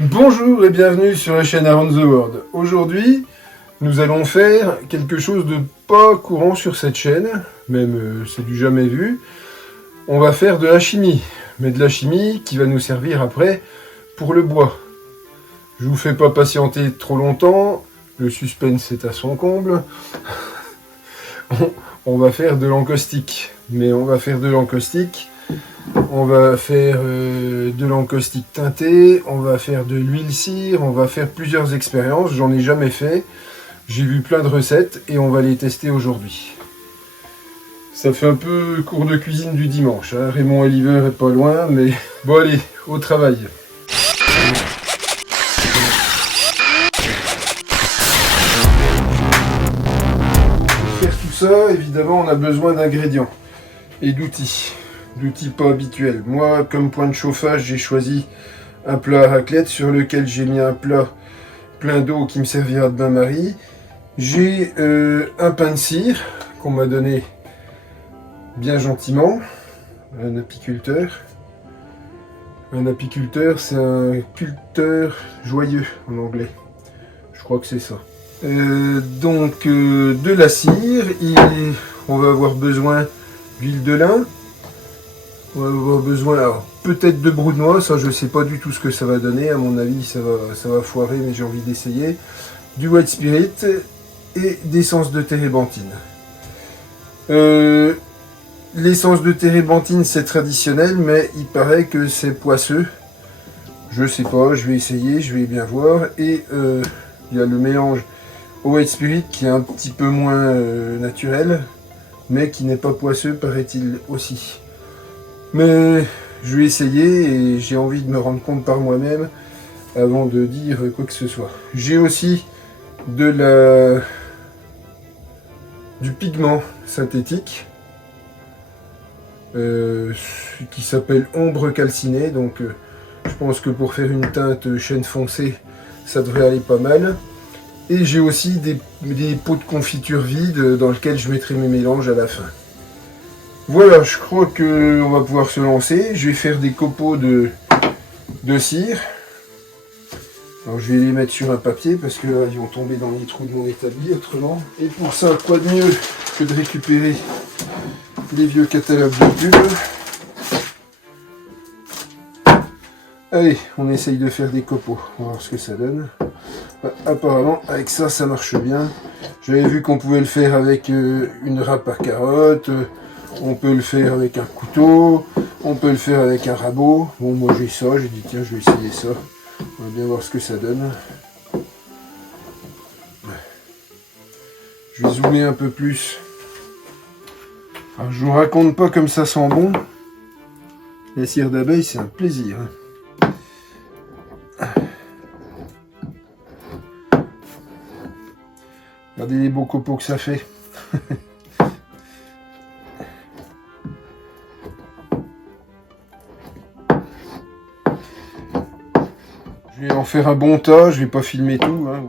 Bonjour et bienvenue sur la chaîne Around the World. Aujourd'hui, nous allons faire quelque chose de pas courant sur cette chaîne, même c'est du jamais vu. On va faire de la chimie, mais de la chimie qui va nous servir après pour le bois. Je vous fais pas patienter trop longtemps, le suspense est à son comble. On va faire de l'encaustique, mais on va faire de l'encaustique. On va faire de l'encaustique teinté, on va faire de l'huile cire, on va faire plusieurs expériences, j'en ai jamais fait. J'ai vu plein de recettes et on va les tester aujourd'hui. Ça fait un peu cours de cuisine du dimanche, hein. Raymond Oliver est pas loin, mais bon allez, au travail. Pour faire tout ça, évidemment, on a besoin d'ingrédients et d'outils. D'outils pas habituels. Moi, comme point de chauffage, j'ai choisi un plat à raclette sur lequel j'ai mis un plat plein d'eau qui me servira de bain-marie. J'ai un pain de cire qu'on m'a donné bien gentiment, un apiculteur. Un apiculteur, c'est un culteur joyeux en anglais. Je crois que c'est ça. Donc, de la cire, on va avoir besoin d'huile de lin. On va avoir besoin peut-être de brou de noix, ça je sais pas du tout ce que ça va donner, à mon avis ça va foirer, mais j'ai envie d'essayer. Du white spirit et d'essence de térébenthine. L'essence de térébenthine c'est traditionnel, mais il paraît que c'est poisseux. Je sais pas, je vais essayer, je vais bien voir. Et il y a le mélange au white spirit qui est un petit peu moins naturel, mais qui n'est pas poisseux paraît-il aussi. Mais je vais essayer et j'ai envie de me rendre compte par moi-même avant de dire quoi que ce soit. J'ai aussi du pigment synthétique qui s'appelle ombre calcinée. Donc je pense que pour faire une teinte chêne foncé, ça devrait aller pas mal. Et j'ai aussi des pots de confiture vides dans lesquels je mettrai mes mélanges à la fin. Voilà, je crois qu'on va pouvoir se lancer. Je vais faire des copeaux de cire. Alors je vais les mettre sur un papier parce que là, ils vont tomber dans les trous de mon établi autrement. Et pour ça, quoi de mieux que de récupérer les vieux catalogues de pub. Allez, on essaye de faire des copeaux. On va voir ce que ça donne. Apparemment, avec ça, ça marche bien. J'avais vu qu'on pouvait le faire avec une râpe à carottes. On peut le faire avec un couteau, on peut le faire avec un rabot. Bon, moi j'ai ça, j'ai dit tiens, je vais essayer ça. On va bien voir ce que ça donne. Je vais zoomer un peu plus. Alors, je vous raconte pas comme ça sent bon. La cire d'abeille, c'est un plaisir. Regardez les beaux copeaux que ça fait. Je vais en faire un bon tas, je vais pas filmer tout. Hein.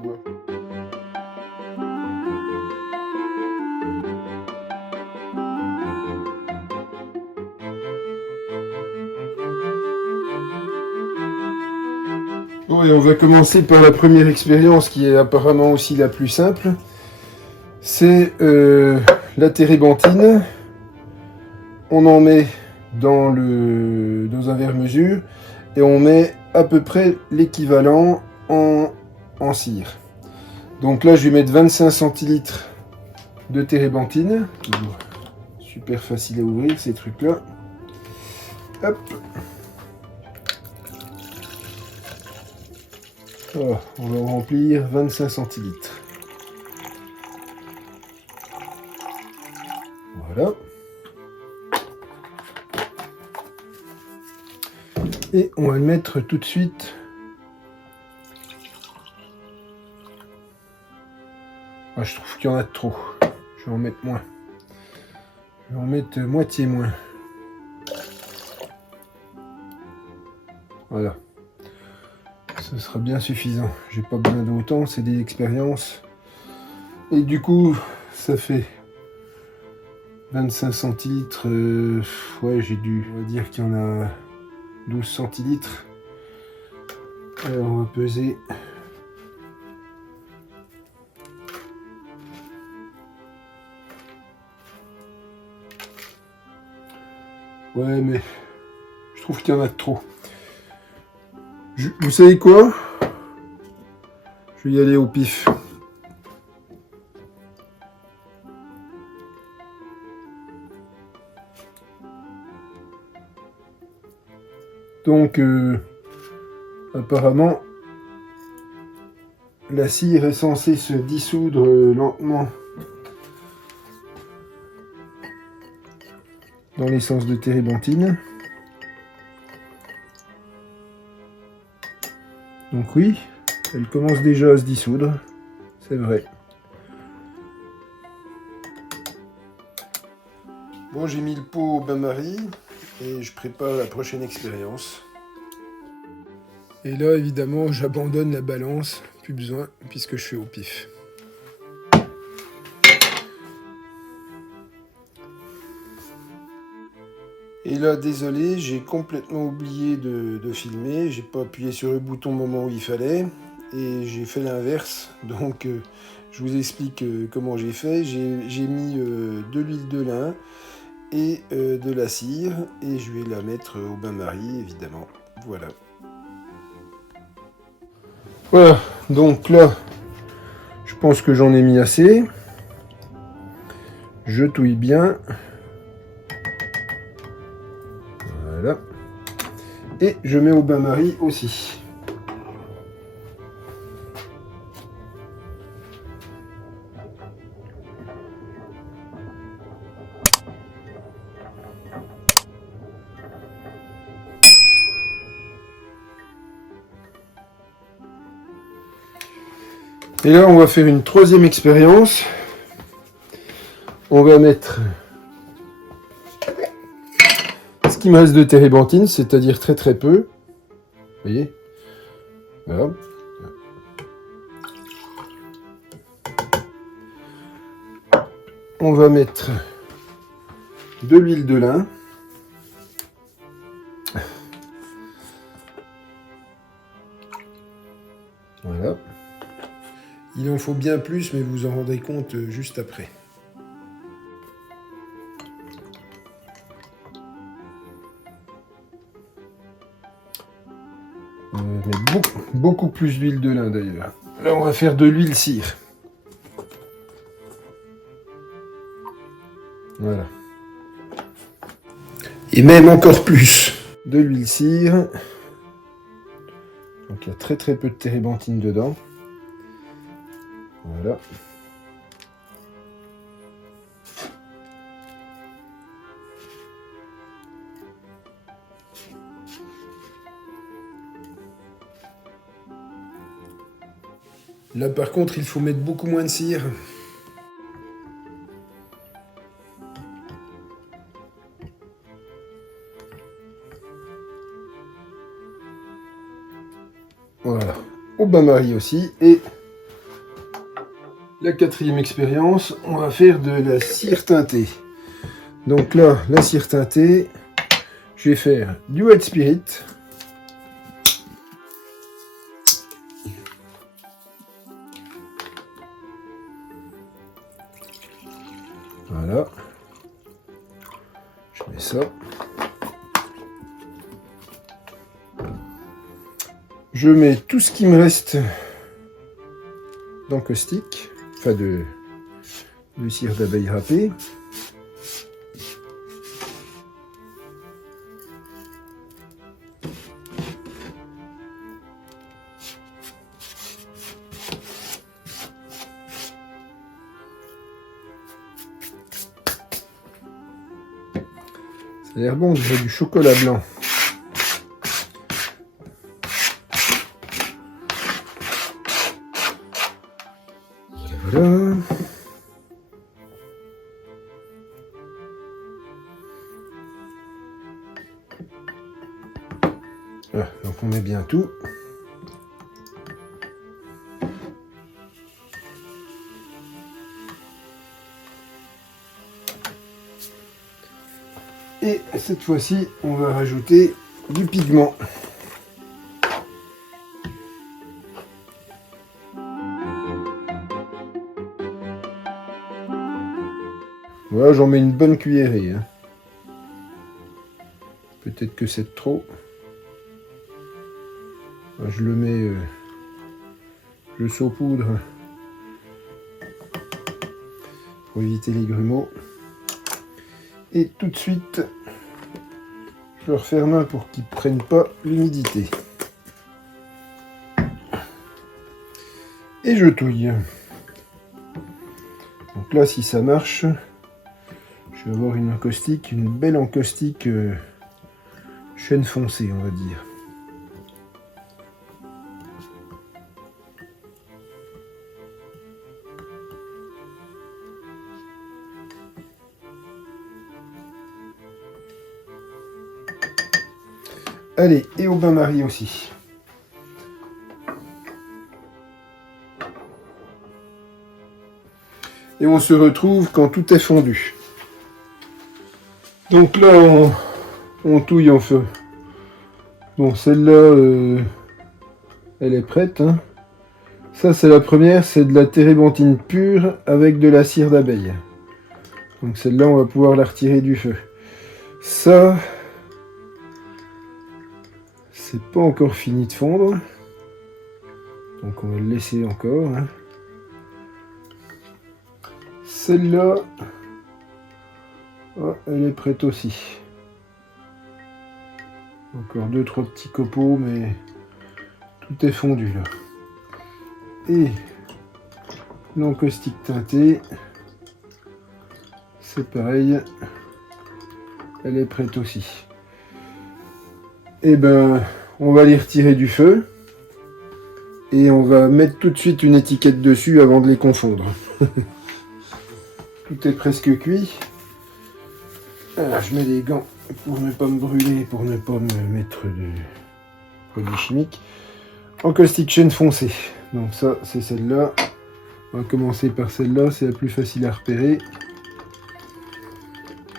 Bon, et on va commencer par la première expérience qui est apparemment aussi la plus simple. C'est la térébenthine. On en met dans un verre-mesure et on met à peu près l'équivalent en cire. Donc là, je vais mettre 25 centilitres de térébenthine. Super facile à ouvrir ces trucs-là. Hop. Oh, on va remplir 25 centilitres. Voilà. Et on va le mettre tout de suite. Ah, je trouve qu'il y en a de trop. Je vais en mettre moins. Je vais en mettre moitié moins. Voilà. Ce sera bien suffisant. J'ai pas besoin d'autant, c'est des expériences. Et du coup, ça fait 25 centilitres. Ouais, on va dire qu'il y en a 12 centilitres. Alors on va peser. Ouais, mais je trouve qu'il y en a de trop. Vous savez quoi? Je vais y aller au pif. Donc, apparemment, la cire est censée se dissoudre lentement dans l'essence de térébenthine. Donc oui, elle commence déjà à se dissoudre, c'est vrai. Bon, j'ai mis le pot au bain-marie et je prépare la prochaine expérience. Et là, évidemment, j'abandonne la balance, plus besoin, puisque je fais au pif. Et là, désolé, j'ai complètement oublié de filmer, j'ai pas appuyé sur le bouton au moment où il fallait, et j'ai fait l'inverse, donc je vous explique comment j'ai fait. J'ai mis de l'huile de lin et de la cire, et je vais la mettre au bain-marie, évidemment. Voilà. Voilà, donc là, je pense que j'en ai mis assez. Je touille bien. Voilà. Et je mets au bain-marie aussi. Et là, on va faire une troisième expérience. On va mettre ce qui me reste de térébenthine, c'est-à-dire très très peu. Vous voyez? Voilà. On va mettre de l'huile de lin. Voilà. Il en faut bien plus, mais vous vous en rendrez compte juste après. Mais beaucoup plus d'huile de lin d'ailleurs. Là, on va faire de l'huile cire. Voilà. Et même encore plus. De l'huile cire. Donc il y a très très peu de térébenthine dedans. Voilà. Là par contre il faut mettre beaucoup moins de cire. Voilà. Au bain-marie aussi. Et la quatrième expérience, on va faire de la cire teintée. Donc là, la cire teintée, je vais faire du white spirit. Voilà. Je mets ça. Je mets tout ce qui me reste d'encaustique, enfin de cire d'abeille râpée. Ça a l'air bon, on dirait du chocolat blanc. Voilà. Voilà, donc on met bien tout. Et cette fois-ci, on va rajouter du pigment. Voilà, j'en mets une bonne cuillerée. Hein. Peut-être que c'est trop. Je le mets, je le saupoudre pour éviter les grumeaux. Et tout de suite, je le referme pour qu'il ne prenne pas l'humidité. Et je touille. Donc là, si ça marche, je vais avoir une encaustique, une belle encaustique chêne foncé, on va dire. Allez, et au bain-marie aussi. Et on se retrouve quand tout est fondu. Donc là, on touille en feu. Bon, celle-là, elle est prête. Hein. Ça, c'est la première, c'est de la térébenthine pure avec de la cire d'abeille. Donc celle-là, on va pouvoir la retirer du feu. Ça, c'est pas encore fini de fondre. Donc on va le laisser encore. Hein. Celle-là, oh, elle est prête aussi. Encore 2-3 petits copeaux, mais tout est fondu là. Et l'encaustique teintée, c'est pareil, elle est prête aussi. Et ben, on va les retirer du feu et on va mettre tout de suite une étiquette dessus avant de les confondre. Tout est presque cuit. Alors, je mets des gants pour ne pas me brûler, pour ne pas me mettre de produits chimiques. Encaustique chêne foncé. Donc ça, c'est celle-là. On va commencer par celle-là, c'est la plus facile à repérer.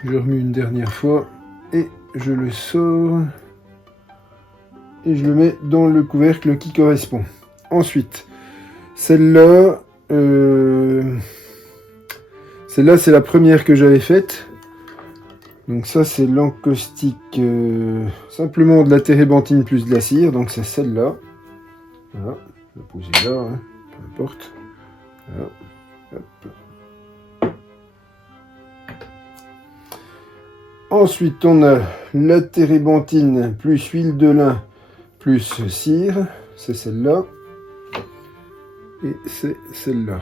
Je remue une dernière fois et je le sors. Et je le mets dans le couvercle qui correspond. Ensuite, celle-là, celle-là, c'est la première que j'avais faite. Donc ça, c'est l'encaustique, simplement de la térébenthine plus de la cire. Donc c'est celle-là. Voilà, je vais la poser là, hein, peu importe. Voilà. Hop. Ensuite, on a la térébenthine plus huile de lin plus cire. C'est celle-là. Et c'est celle-là.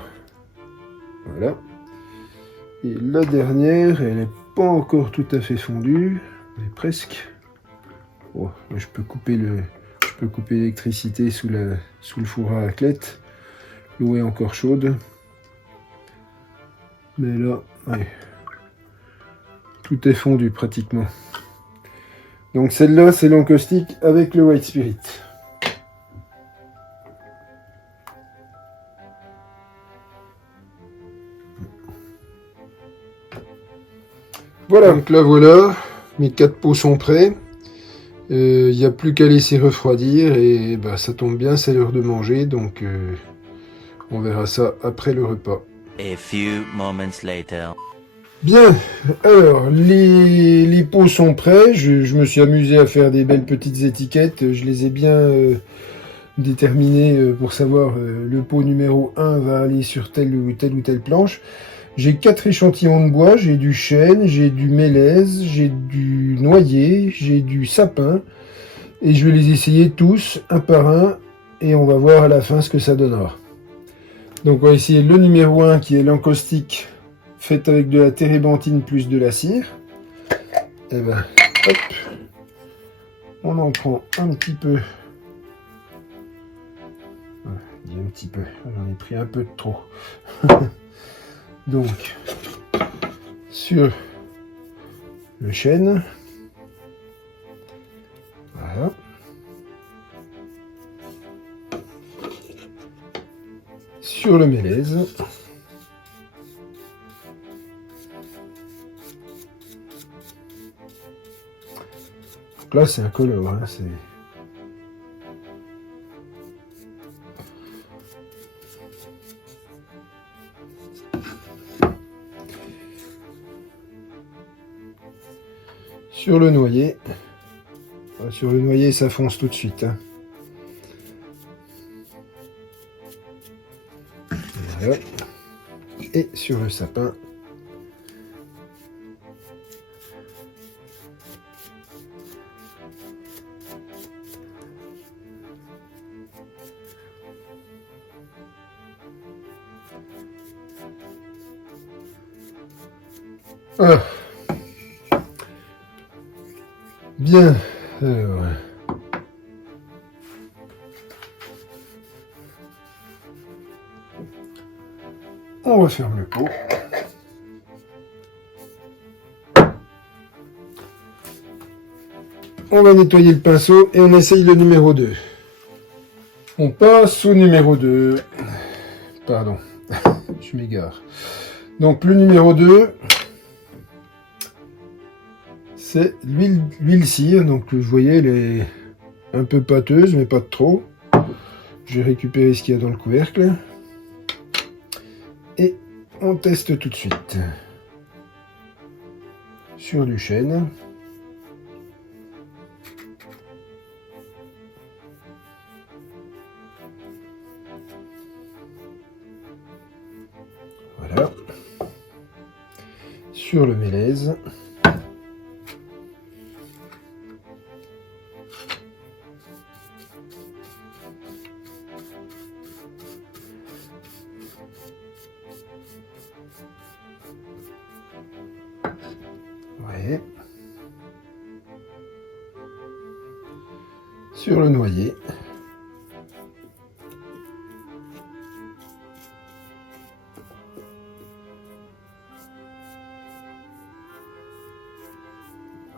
Voilà. Et la dernière, elle n'est pas encore tout à fait fondue, mais presque. Oh, je peux couper l'électricité sous le four à raclette. L'eau est encore chaude. Mais là, ouais, tout est fondu pratiquement. Donc celle-là, c'est l'encaustique avec le white spirit. Voilà, donc là voilà, mes 4 pots sont prêts. Il n'y a plus qu'à laisser refroidir et bah, ça tombe bien, c'est l'heure de manger, donc on verra ça après le repas. A few moments later. Bien, alors les pots sont prêts, je me suis amusé à faire des belles petites étiquettes, je les ai bien déterminées pour savoir le pot numéro 1 va aller sur telle ou telle planche. J'ai 4 échantillons de bois, j'ai du chêne, j'ai du mélèze, j'ai du noyer, j'ai du sapin. Et je vais les essayer tous, un par un, et on va voir à la fin ce que ça donnera. Donc on va essayer le numéro 1 qui est l'encaustique, faite avec de la térébenthine plus de la cire. Et ben, hop, on en prend un petit peu. Je dis un petit peu, j'en ai pris un peu de trop. Donc, sur le chêne. Voilà. Sur le mélèze. Donc là, c'est incolore. Hein, c'est... Sur le noyer. Sur le noyer, ça fonce tout de suite. Hein. Voilà. Et sur le sapin. Ah. Bien. Alors. On referme le pot. On va nettoyer le pinceau et on essaye le numéro 2. On passe au numéro 2. Pardon, je m'égare. Donc le numéro 2, c'est l'huile cire. Donc vous voyez, elle est un peu pâteuse, mais pas de trop. Je vais récupérer ce qu'il y a dans le couvercle. Et on teste tout de suite. Sur du chêne. Voilà. Sur le mélèze. Ouais. Sur le noyer.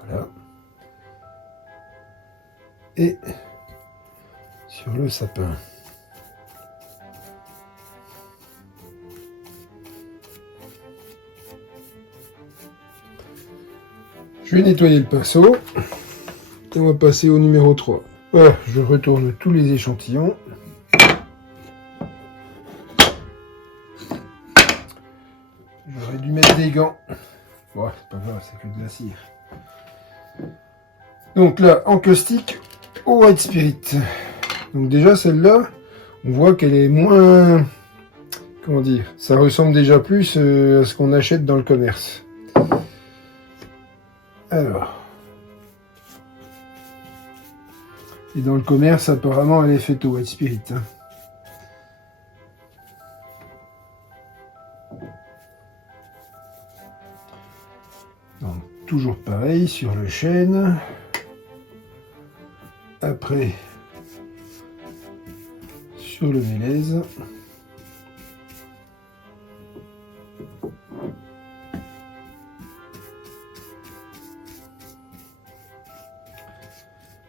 Voilà. Et sur le sapin. Je vais nettoyer le pinceau et on va passer au numéro 3. Voilà, je retourne tous les échantillons. J'aurais dû mettre des gants. Bon, c'est pas grave, c'est que de la cire. Donc là, en caustique au White Spirit. Donc déjà celle-là, on voit qu'elle est moins... Comment dire? Ça ressemble déjà plus à ce qu'on achète dans le commerce. Alors. Et dans le commerce, apparemment, elle est faite au White Spirit. Hein. Donc, toujours pareil sur le chêne. Après, sur le mélèze.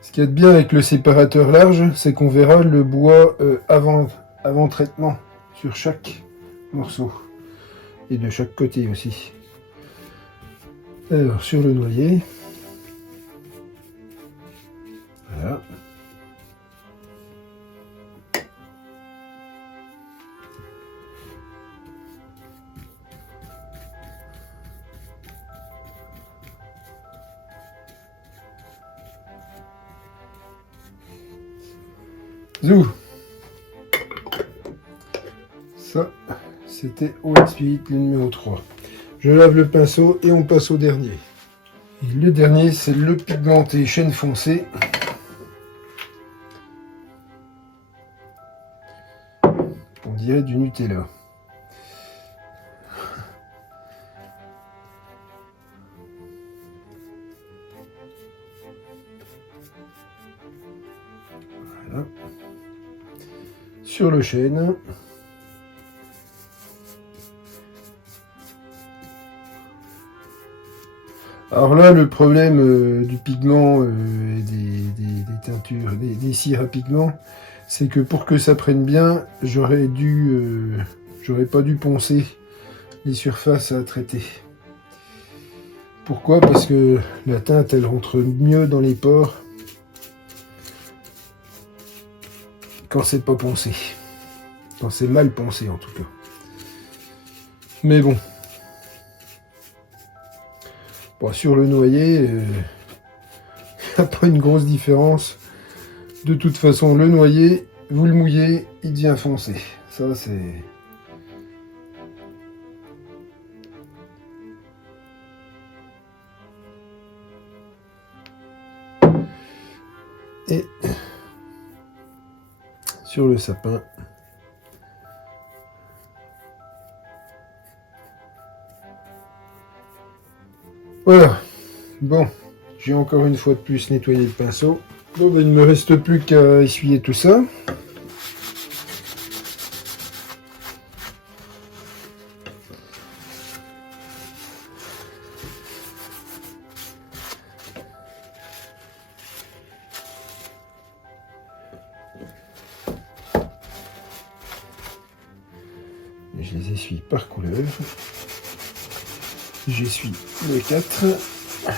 Ce qu'il y a de bien avec le séparateur large, c'est qu'on verra le bois avant traitement sur chaque morceau. Et de chaque côté aussi. Alors, sur le noyer. Voilà. Zou. Ça, c'était White Spirit, le numéro 3. Je lave le pinceau et on passe au dernier. Et le dernier, c'est le pigmenté chêne foncé. On dirait du Nutella. Voilà. Sur le chêne. Alors là, le problème du pigment et des teintures, des cires à pigment, c'est que pour que ça prenne bien, j'aurais pas dû poncer les surfaces à traiter. Pourquoi? Parce que la teinte, elle rentre mieux dans les pores quand c'est pas poncé. Quand c'est mal poncé, en tout cas. Mais bon. Bon, sur le noyer, n'y a pas une grosse différence. De toute façon, le noyer, vous le mouillez, il devient foncé. Ça, c'est... Et sur le sapin, voilà. Bon, j'ai encore une fois de plus nettoyé le pinceau. Bon, ben, il ne me reste plus qu'à essuyer tout ça. Je les essuie par couleur. J'essuie les 4. Voilà.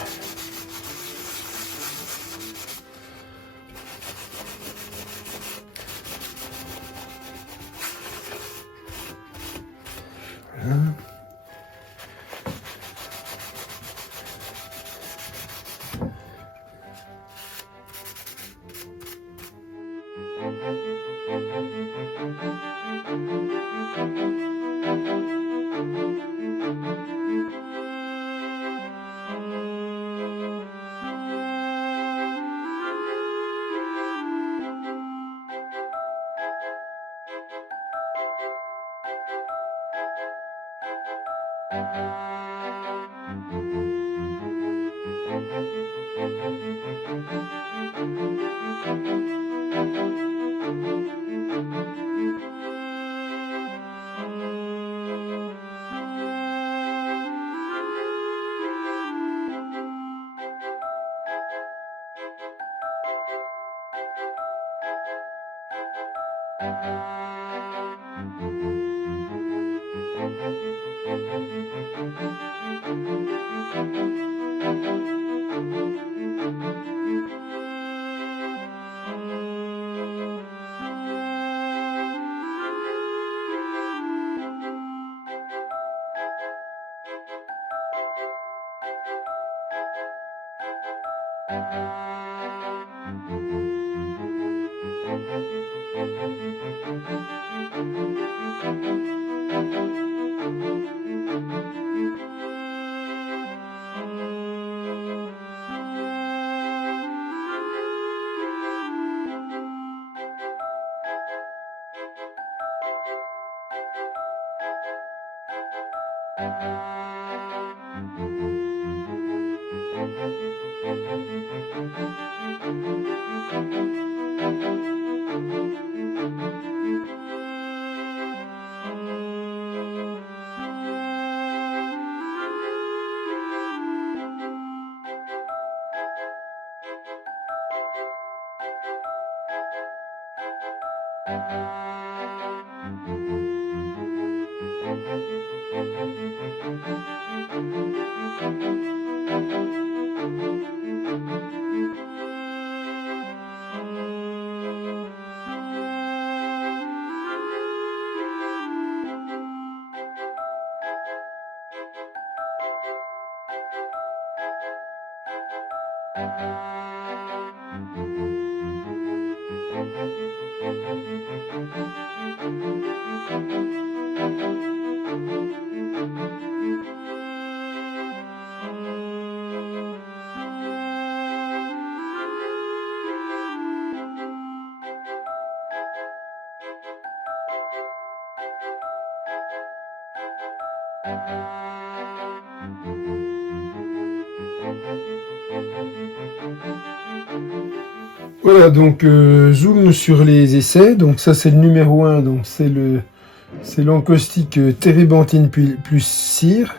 Voilà, donc zoom sur les essais. Donc ça c'est le numéro 1, donc c'est l'encaustique térébenthine plus cire.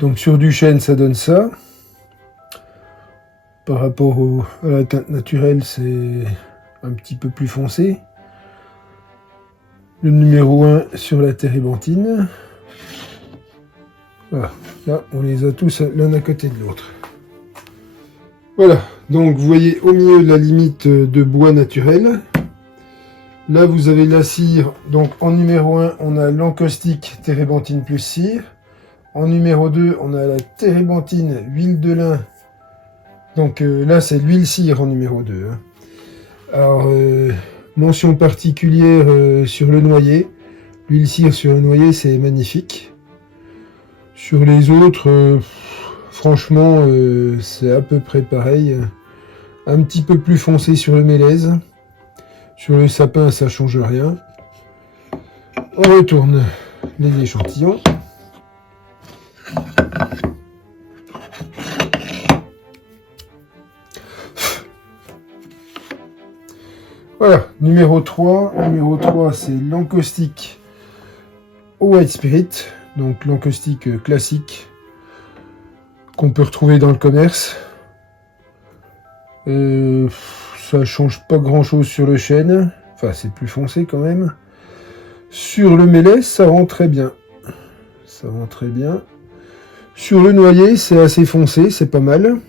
Donc sur du chêne ça donne ça. Par rapport à la teinte naturelle, c'est un petit peu plus foncé. Le numéro 1 sur la térébenthine. Voilà, là on les a tous l'un à côté de l'autre. Voilà, donc vous voyez au milieu la limite de bois naturel. Là vous avez la cire, donc en numéro 1 on a l'encaustique térébenthine plus cire. En numéro 2 on a la térébenthine huile de lin Donc là, c'est l'huile cire en numéro 2. Hein. Alors, mention particulière sur le noyer. L'huile cire sur le noyer, c'est magnifique. Sur les autres, franchement, c'est à peu près pareil. Un petit peu plus foncé sur le mélèze. Sur le sapin, ça change rien. On retourne les échantillons. Voilà, numéro 3. Numéro 3, c'est l'encaustique au White Spirit. Donc l'encaustique classique qu'on peut retrouver dans le commerce. Ça change pas grand chose sur le chêne. Enfin, c'est plus foncé quand même. Sur le mélèze, ça rend très bien. Ça rend très bien. Sur le noyer, c'est assez foncé, c'est pas mal.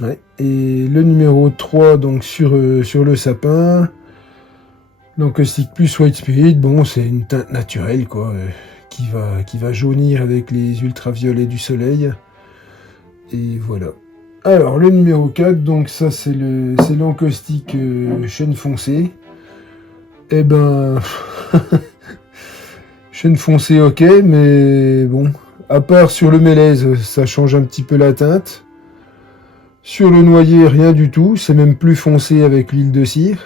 Ouais. Et le numéro 3, donc sur le sapin, l'encaustique plus White Spirit, bon, c'est une teinte naturelle, quoi, qui va jaunir avec les ultraviolets du soleil. Et voilà. Alors, le numéro 4, donc ça, c'est l'encaustique chêne foncé. Eh ben, chêne foncé, ok, mais bon, à part sur le mélèze, ça change un petit peu la teinte. Sur le noyer, rien du tout, c'est même plus foncé avec l'huile de cire.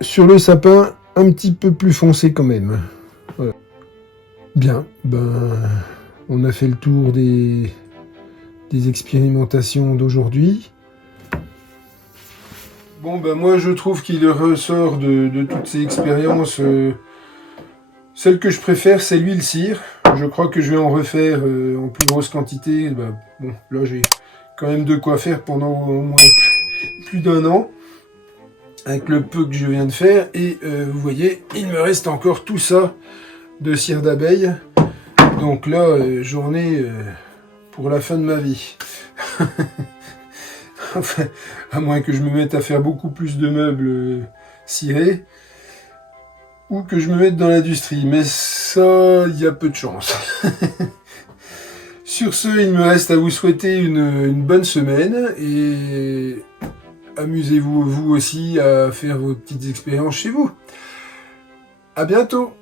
Sur le sapin, un petit peu plus foncé quand même. Voilà. Bien, ben, on a fait le tour des expérimentations d'aujourd'hui. Bon, ben moi je trouve qu'il ressort de toutes ces expériences, celle que je préfère, c'est l'huile cire. Je crois que je vais en refaire en plus grosse quantité. Ben, bon, là j'ai quand même de quoi faire pendant au moins plus d'un an, avec le peu que je viens de faire. Et vous voyez, il me reste encore tout ça de cire d'abeille. Donc là, j'en ai pour la fin de ma vie. Enfin, à moins que je me mette à faire beaucoup plus de meubles cirés, ou que je me mette dans l'industrie, mais ça, il y a peu de chance. Sur ce, il me reste à vous souhaiter une bonne semaine, et amusez-vous vous aussi à faire vos petites expériences chez vous. À bientôt!